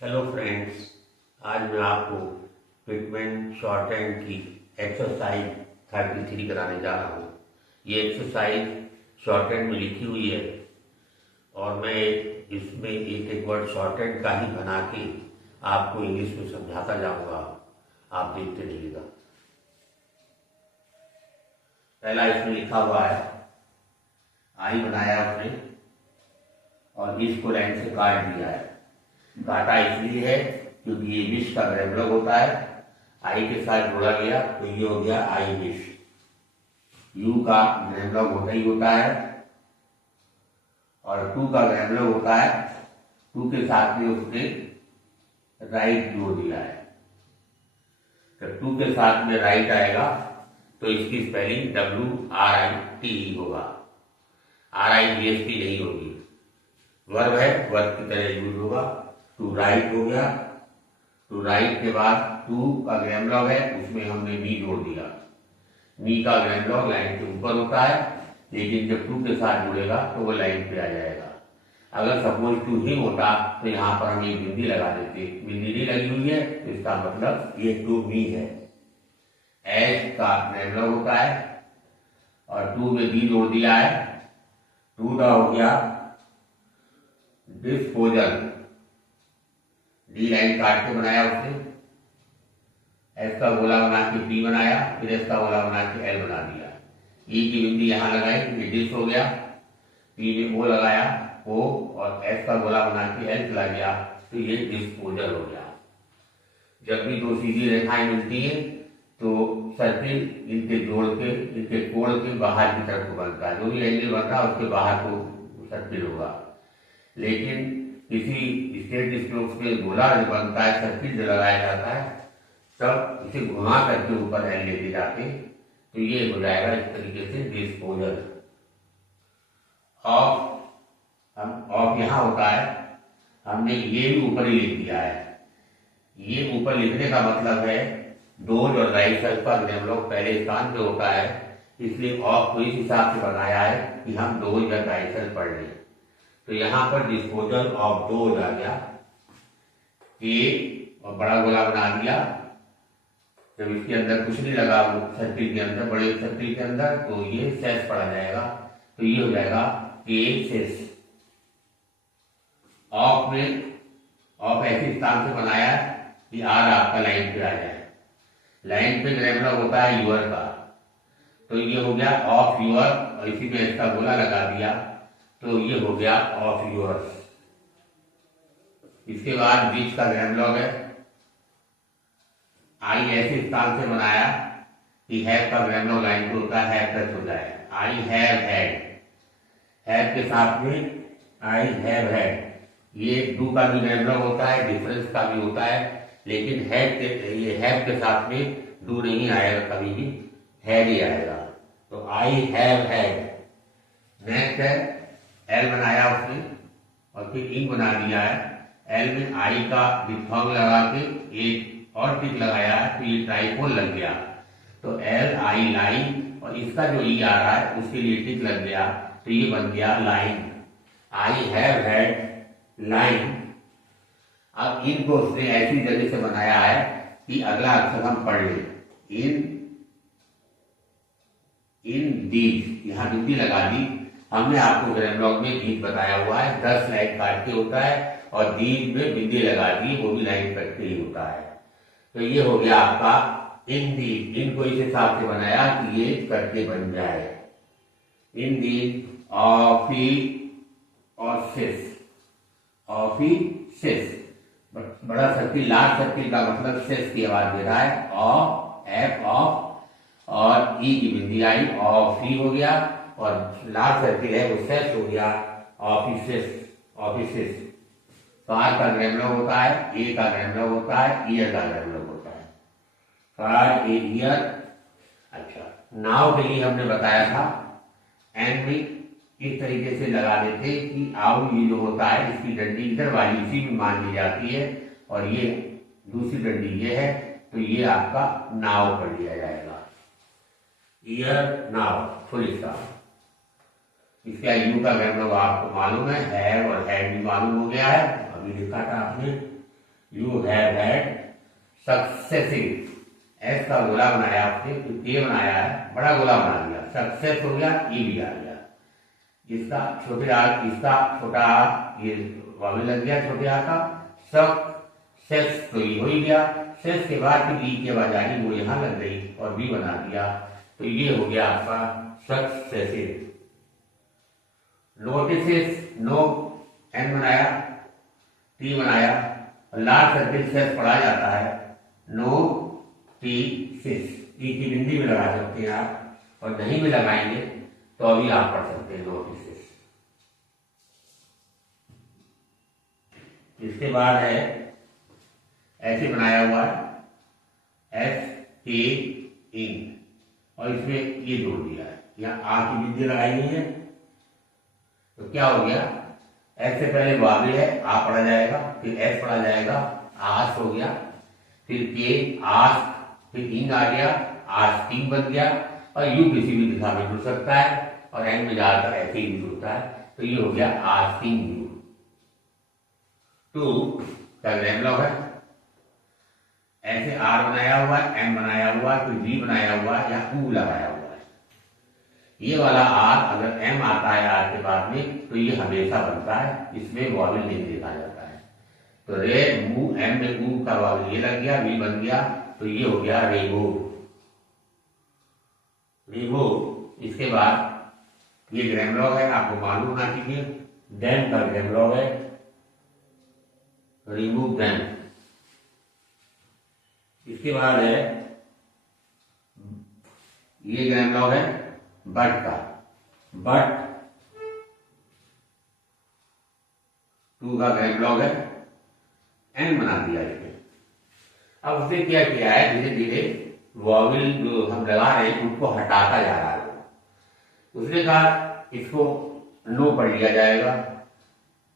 Hello friends, आज मैं आपको पिगमेंट शॉर्ट हैंड की एक्सरसाइज 33 कराने जा रहा हूँ। ये एक्सरसाइज शॉर्ट हैंड में लिखी हुई है और मैं इसमें एक वर्ड शॉर्ट हैंड का ही बना के आपको इंग्लिश में समझाता जाऊँगा। आप देखते रहिएगा। पहला इसमें लिखा हुआ है, आई बनाया उसने और इसको लाइन से काट दिया है। काटा इसलिए है क्योंकि ये विश का ग्रेमलॉग होता है, आई के साथ जोड़ा गया तो ये हो गया आई विश। यू का ग्रेमलॉग होता ही होता है और टू का ग्रेमलॉग होता है, टू के साथ में उसने राइट जोड़ दिया है। तो टू के साथ में राइट आएगा तो इसकी स्पेलिंग WRITE होगा, RIGHT नहीं होगी। वर्ब है, वर्ब की तरह यूज होगा। टू राइट हो गया, टू राइट के बाद टू का ग्रेमलॉग है, उसमें हमने नी जोड़ दिया। नी का ग्रेमलॉग लाइन के ऊपर होता है, लेकिन जब टू के साथ जुड़ेगा तो वो लाइन पे आ जाएगा। अगर सपोज टू हिम होता तो यहाँ पर हम एक बिंदी लगा देते, बिंदी नहीं लगी हुई है तो इसका मतलब ये टू मी है। एच का ग्रेमलॉग होता है और टू में डी जोड़ दिया है, टू का हो गया डिस्पोजल, डी लाइन काट के बनाया उसने। एस का गोला बना के पी बनाया, फिर एस का गोला बना के एल बना दिया। ई की बिंदी यहाँ लगाई, ये डिस हो गया। पी में ओ लगाया, ओ, और एस का गोला बना के एल चला गया तो ये डिस्पोजल हो गया। जब भी दो सीधी रेखाएं मिलती है तो सर्किल इनके जोड़ के, इनके कोण के बाहर की तरफ को बनता है। जो भी एंगल बनता है उसके बाहर को सर्किल होगा। लेकिन किसी स्ट्रेट स्ट्रोक्स पे गोला जो बनता है, सर्किल जो लगाया जाता है, तब इसे घुमा करके ऊपर एल लेके जाते तो ये हो जाएगा इस तरीके से डिस्पोजल। ऑफ यहाँ होता है, हमने ये भी ऊपर ही लिख दिया है। ये ऊपर लिखने का मतलब है डोज और राइट साइड का ग्रेमलॉग पहले स्थान पे होता है, इसलिए ऑफ को इस हिसाब से बनाया है कि हम डोज या राइट साइड पढ़ लें। तो यहाँ पर डिस्पोजल ऑफ डोज आ गया, ए और बड़ा गोला बना दिया। जब इसके अंदर कुछ नहीं लगा सर्किल के अंदर, बड़े सर्किल के अंदर, तो ये सेस पड़ा जाएगा, तो ये हो जाएगा ए सेस। ऑफ में, ऑफ ऐसे स्थान से बनाया कि आर आपका लाइन पे आ जाए। लाइन पे ग्रेमलॉग होता है यूअर का, तो ये हो गया ऑफ यूअर और इसी में इसका गोला लगा दिया तो ये हो गया ऑफ यूअर्स। इसके बाद बीच का ग्रेमलॉग है, आई ऐसे स्थान से बनाया कि हैव का ग्रेमलॉग लाइन पे होता है, हैव टच हो जाए। आई हैव हैड, हैव के साथ में आई हैव हैड। ये डू का भी ग्रेमलॉग होता है, डिफरेंस का भी होता है, लेकिन ये हैव के साथ में डू नहीं आएगा, कभी भी हैड ही आएगा। तो आई हैव हैड। नेक्स्ट है एल बनाया उसने और फिर इन बना दिया है। एल में आई का डिफॉर्म लगा के एक और टिक लगाया है तो ये ट्राइपोल लग गया, तो एल आई लाइन, और इसका जो ई आ रहा है उसके लिए टिक लग गया तो ये बन गया line. I have had line. अब इनको उसने ऐसी जगह से बनाया है कि अगला अक्षर हम पढ़ लें। इन दीज, यहाँ बिंदी लगा दी। हमने आपको ग्रेमलॉग में दीज बताया हुआ है, 10 लाइन काट के होता है और दीज में बिंदी लगा दी, वो भी लाइन कट के ही होता है। तो ये हो गया आपका इन दीज। इनको इस हिसाब से बनाया कि ये करके बन जाए। In these office, offices. बड़ा सर्किल, लार्ज सर्किल का मतलब सेस की आवाज दे रहा है, ऑफ, एफ ऑफ, और ई की बिंदी आई, ऑफ ही हो गया, और लार्ज सर्किल है वो सेस हो गया, ऑफिसेस, ऑफिसेस। कार का ग्रेमलॉग होता है, ए का ग्रेमलॉग होता है, ईयर का ग्रेमलॉग होता है। कार, ए, ईयर। अच्छा, नाव के लिए हमने बताया था एंड में इस तरीके से लगा देते कि आउ ये जो होता है इसकी डंडी इधर वाली इसी में मान ली जाती है और ये दूसरी डंडी ये है, तो ये आपका नाव कर लिया जाएगा। ईयर, नाव, फुल स्टॉप। इसका यू का ग्रेमलॉग आपको मालूम है और हैड भी मालूम हो गया है, अभी लिखा था आपने। You have had successive, S का गोला बनाया आपने, तो के बनाया है, बड़ा गोला बना दिया, सक्सेस हो गया, ई भी आ गया। इसका छोटे आ, इसका छोटा आ, ये वावी लग गया छोटे आ का, सक्सेस तो ये हो ही गया, सेस के बाद फिर ई की आवाज आ गई, वो यहाँ लग गई और बी बना दिया, तो ये हो गया आपका सक्सेसिव। नोटिसेस, नो एन बनाया, टी बनाया, लार्ज सर्किल सेस पढ़ा जाता है, नो टी सिस, टी की बिंदी में लगा सकते हैं आप, और नहीं भी लगाएंगे तो अभी आप पढ़ सकते हैं नोटिसेस। इसके बाद है ऐसे बनाया हुआ है एस के इन, और इसमें ये जोड़ दिया है, यहाँ आ की बिंदी लगाई हुई है, तो क्या हो गया, एस से पहले वाविल है, आ पढ़ा जाएगा, फिर एस पढ़ा जाएगा, आस हो गया, फिर के आस, फिर इंग आ गया, आस्किंग बन गया, और यू किसी भी दिशा में जुड़ सकता है, और एंड में ज्यादातर ऐसे ही जुड़ता है, तो ये हो गया आस्किंग यू। टू का ग्रामर है, ऐसे आर बनाया हुआ है, एम बनाया हुआ है, फिर वी बनाया हुआ है, या ऊ लगाया हुआ है। ये वाला आर अगर एम आता है आर के बाद में, तो ये हमेशा बनता है, इसमें वॉवेल नहीं देखा जाता है। तो रे मू, एम में ऊ का वॉवेल ये लग गया, वी बन गया, तो ये हो गया रेगो, रेगो। इसके बाद ये ग्रामर है, आपको मालूम होना चाहिए, देन का ग्रामर है, रिमूव देन। इसके बाद है ये ग्रामर है बट का, बट टू का ग्रामर है, एन बना दिया इसमें। अब उसने क्या किया है, धीरे धीरे वॉवेल जो हम लगा रहे हैं उनको हटाता जा रहा है। उसने कहा इसको नो पढ़ लिया जाएगा,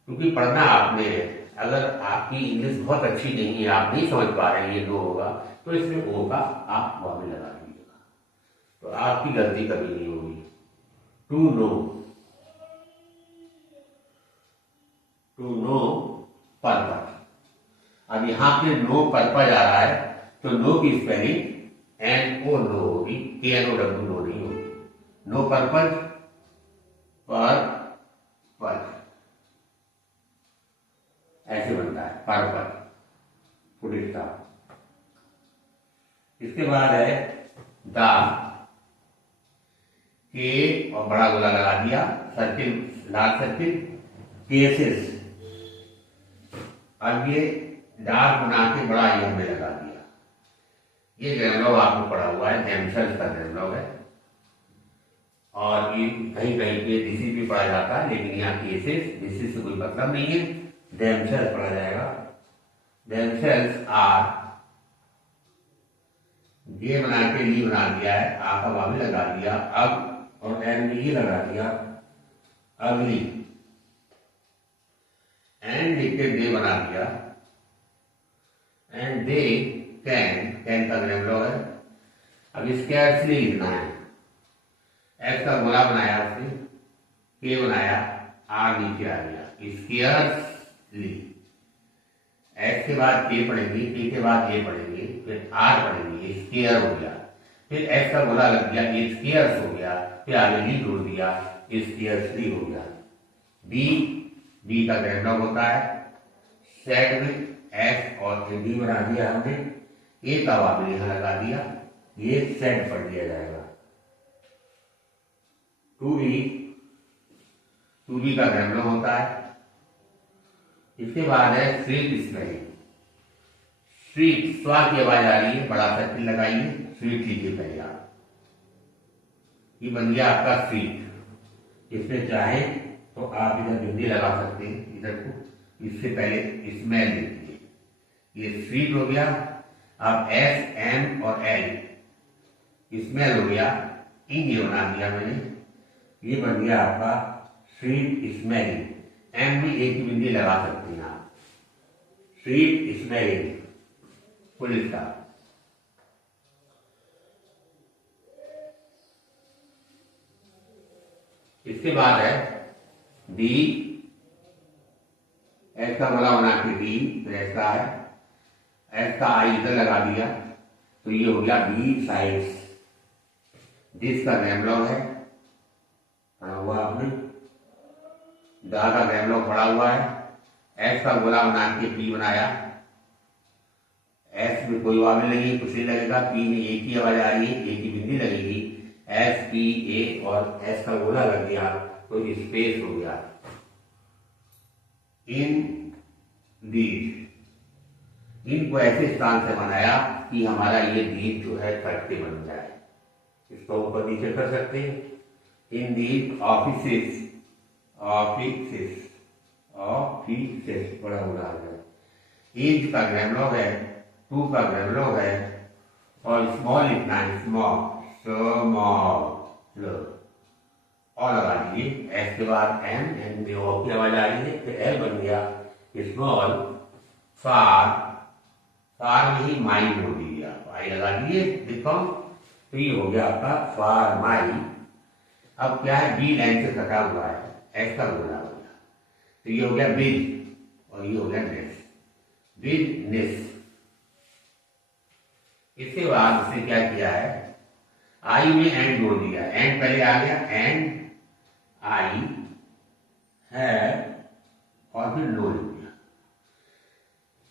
क्योंकि पढ़ना आपने है, अगर आपकी इंग्लिश बहुत अच्छी नहीं है, आप नहीं समझ पा रहे हैं ये नो होगा, तो इसमें ओ का आप वॉवेल लगा दीजिएगा, तो आपकी गलती कभी नहीं होगी। To no, to no purpose. अब यहाँ पे नो पर्पज आ रहा है, तो नो की स्पेलिंग एन ओ नो होगी, के एन ओ डब्ल्यू नो नहीं होगी। नो पर्पज, पर्पज ऐसे बनता है, पर्पज फुल स्टॉप। इसके बाद है द, के और बड़ा गोला लगा दिया, सर्किल, लार्ज सर्किल, केसेस। अब ये डार्क बना के बड़ा ये हमने लगा दिया। ये ग्रामर आपको पढ़ा हुआ है, देमसेल्व्स का ग्रामर है, और ये कहीं कहीं पे दिसिस भी पढ़ा जाता है, लेकिन यहाँ केसेस, दिसिस से कोई मतलब नहीं है, देमसेल्व्स पढ़ा जाएगा। देमसेल्व्स आर, ये बना के ली बना दिया है, आ का वावी लगा दिया, अब और एन में ये लगा दिया, अगली, एंड लिख के दे बना दिया, एंड दे कैन, कैन का ग्रामर है। अब स्कैर्सली लिखना है, एस का गोला बनाया उसने, के बनाया, आर नीचे आ गया, स्कैर्सली। एस के बाद के पढ़ेंगे, के के बाद ए पढ़ेंगे, फिर आर पढ़ेंगे, स्केयर हो गया, फिर एस का गोला लग गया, स्केयर्स हो गया, फिर आगे ली जोड़ दिया, स्केयर्सली हो गया। बी, बी का ग्रामर होता है, सेट में एस और डी बना दिया हमने, ए का वावी यहां लगा दिया, ये सेट पढ़ दिया जाएगा। टू बी का ग्रामर होता है। इसके बाद है स्वीट स्पेलिंग, स्वीट, स्वा की आवाज आ रही है, बड़ा सर्किल लगाइए, स्वीट लीजिए पहले आप, ये बन गया आपका स्वीट। इसमें चाहे तो आप इधर बिंदी लगा सकते हैं, इधर को, इससे पहले स्मेल लिखिए, ये स्वीट हो गया। अब एस, एम और एल, स्मेल हो गया, इन ये बना दिया मैंने, ये बन गया आपका स्वीट स्मेलिंग। एम भी एक ही बिंदी लगा सकते हैं आप, स्वीट स्मेलिंग फुल स्टॉप। इसके बाद है डी, एस का गोला बना के डी, फिर एस का है, एस का आई इधर लगा दिया तो ये हो गया बी साइड्स। दिस का रेमलॉग है, पढ़ा हुआ आपने, दा का रेमलॉग पढ़ा हुआ है। एस का गोला बना के पी बनाया, एस में कोई वावल नहीं, कुछ नहीं लगेगा, पी में एक ही आवाज आ रही है, एक ही बिंदी लगेगी, एस पी ए और एस का गोला लग गया तो स्पेस हो गया। इन दीज, इनको ऐसे स्थान से बनाया कि हमारा ये दीज जो है तख्ते बन जाए। इसको ऊपर नीचे कर सकते हैं। In these offices, offices, offices बड़ा बुरा है। ईज का ग्रामलॉग है, टू का ग्रामलॉग है और स्मॉल इतना स्मॉल, स्मॉल और लगा दीजिए। एस के बाद एन में ओ की आवाज आ रही है, फिर एल बन गया स्मॉल। फार, फार में ही माई बोल दीजिए आप, आई लगा दीजिए देखो, तो ये हो गया आपका फार माई। अब क्या है, बी लाइन से कटा हुआ है, एस का बोला हो गया, तो ये हो गया बिज और ये हो गया नेस, बिजनेस। इसके बाद उसने क्या किया है, आई में एंड जोड़ दिया, एंड पहले आ गया, एंड आई है और फिर नो लिख दिया।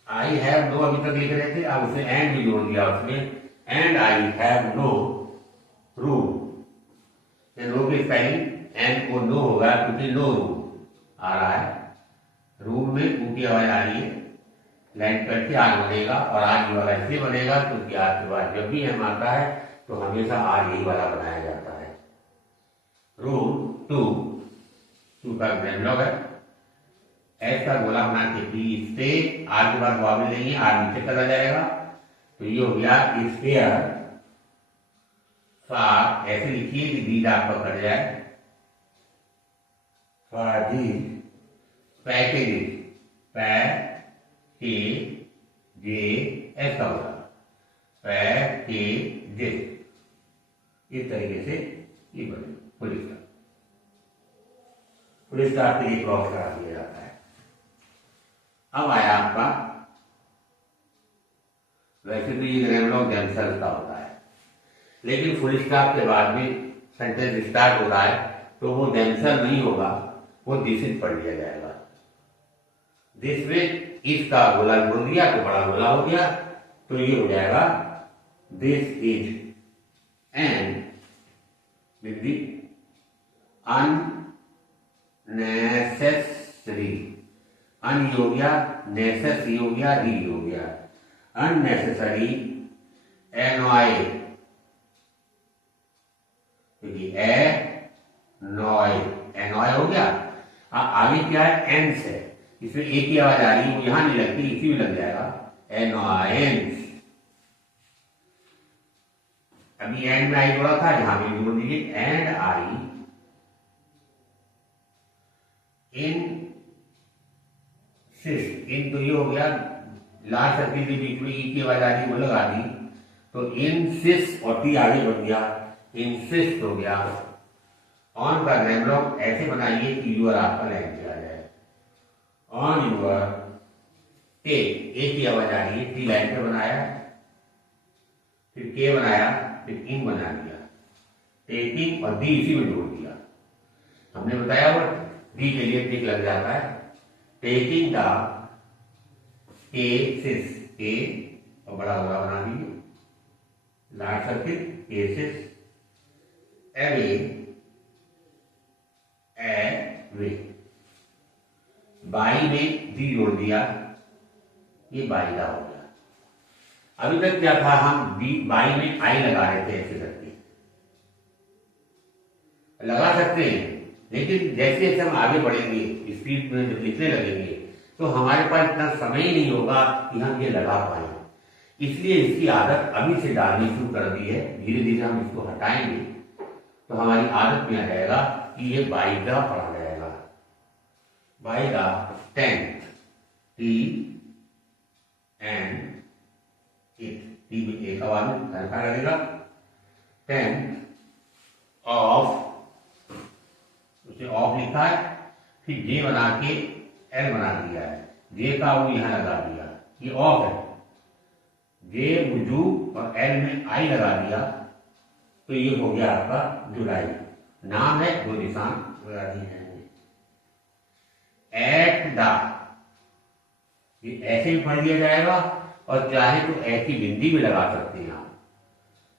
आई हैव नो अभी तक लिख रहे थे, अब उसने एंड भी जोड़ दिया उसमें, and I have no room. No की स्पेलिंग एन को नो होगा क्योंकि नो रूम आ रहा है, रूम में ऊ की आवाज आ रही है, लाइन कट के आज बनेगा और आज वाला इसलिए बनेगा क्योंकि आज के बाद जब भी एम आता है तो हमेशा आज यही वाला बनाया जाता है। रूम टू, टू का ग्रामलॉग है, एस का गोला बना के बी स्टे, आज के बाद वावल नहीं है, आज नीचे चला जाएगा तो ये हो गया स्पेयर। फार ऐसे लिखिए कि दीज आपका कट जाए, फार दीज पैकेजेस, पैकेजेस, ऐसा होगा पैकेजेस, इस तरीके से ये बने पुलिस का, पुलिस का आपके लिए क्रॉस करा दिया जाता है। अब आया आपका, वैसे तो ये ग्रामलॉग जेमसेल्स का होता है, लेकिन फुल स्टॉप के बाद भी सेंटेंस स्टार्ट हो रहा है तो वो देमसेल्फ नहीं होगा, वो दिस इज पढ़ लिया जाएगा। दिस में इसका गोला बोल दिया तो बड़ा गोला हो गया, तो ये हो जाएगा this is and with unnecessary, un हो गया, नेसेसरी हो गया, री हो गया, अननेसेसरी एनॉय, एनॉय, एनॉय हो गया। आगे क्या है, एंस है, इसमें एक ही आवाज आ रही है, वो यहां नहीं लगती, इसी में लग जाएगा एनॉयंस। अभी एंड में आई जोड़ा था, यहां पे जोड़ दीजिए एंड आई इन सिस्ट, इन तो ये हो गया लास्ट सर्किल के बीच में ई की आवाज आ रही, वो लगा दी तो इंसिस्ट और टी आगे बन गया, इंसिस्ट हो गया। ऑन का ग्रामलॉग ऐसे बनाइए कि यूर आपका लाइन पे आ जाए, ऑन यूर टेक, एक ही आवाज आ रही है, टी लाइन पे बनाया, फिर के बनाया, फिर इन बना दिया, टेकिंग और डी इसी में जोड़ दिया। हमने बताया वो डी के लिए टिक लग जाता है, टेकिंग द केसेस, के और बड़ा बड़ा बना दीजिए, लार्ज सर्किल केसेस एवे, एवे, बाई में दी जोड़ दिया, ये बाई का हो गया। अभी तक क्या था, हम बाई में आई लगा रहे थे, ऐसे करके लगा सकते हैं, लेकिन जैसे जैसे हम आगे बढ़ेंगे स्पीड में जब लिखने लगेंगे तो हमारे पास इतना समय ही नहीं होगा कि हम ये लगा पाए, इसलिए इसकी आदत अभी से डालनी शुरू कर दी है। धीरे धीरे हम इसको हटाएंगे तो हमारी आदत में आ जाएगा कि ये बाई का पढ़ा जाएगा, बाई का 10th, T and it, T में एक आवाज में हल्का लगेगा, 10th ऑफ, उसे ऑफ लिखा है, फिर जे बना के एल बना दिया है, जे का वो यहां लगा दिया, ये ऑफ है, जे वजूद और एल में आई लगा दिया तो ये हो गया आपका जुलाई। नाम है, दो निशान लगा दिए हैं। एट द, ये ऐसे भी पढ़ लिया जाएगा और चाहे तो ऐसी बिंदी भी लगा सकते हैं आप।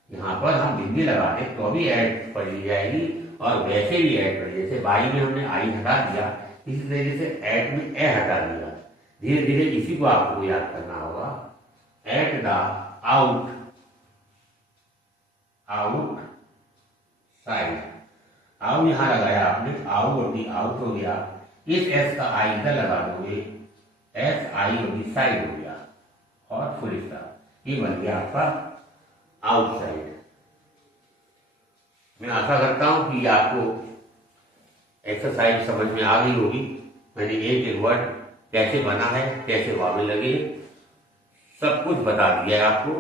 यहाँ पर हम बिंदी लगा दें तो भी ऐड पढ़ ली जाएगी और वैसे भी ऐड पढ़, जैसे बाई में हमने आई हटा दिया, इसी तरीके से ऐड में ए हटा दिया। धीरे धीरे इसी को आपको याद करना होगा। At the out, out side, out यहां लगाया आपने, आउट होगी आउट हो गया, इस एस का आई इधर लगा दोगे, एस आई होगी साइड हो गया और फुल स्टॉप, ये बन गया आपका आउटसाइड। मैं आशा करता हूं कि आपको एक्सरसाइज समझ में आ गई होगी। मैंने एक एक वर्ड कैसे बना है, कैसे वावे लगे, सब कुछ बता दिया है आपको।